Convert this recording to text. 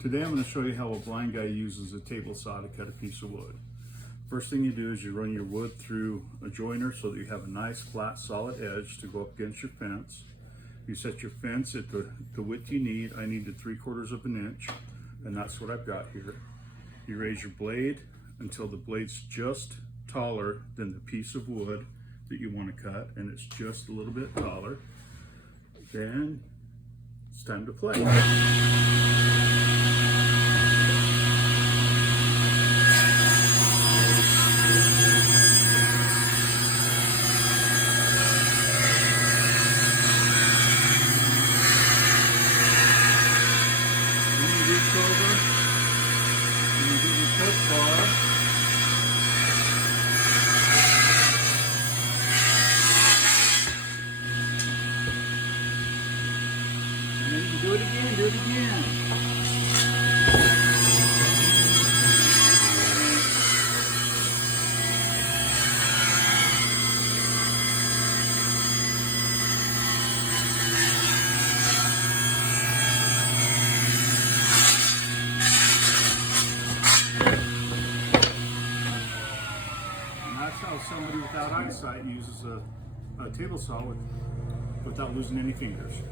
Today I'm going to show you how a blind guy uses a table saw to cut a piece of wood. First thing you do is you run your wood through a joiner so that you have a nice flat solid edge to go up against your fence. You set your fence at the width you need. I needed 3/4 of an inch, and that's what I've got here. You raise your blade until the blade's just taller than the piece of wood that you want to cut, and it's just a little bit taller. Then it's time to play. Reach over and you get your cut bar. And then you do it again, do it again. That's how somebody without eyesight uses a table saw without losing any fingers.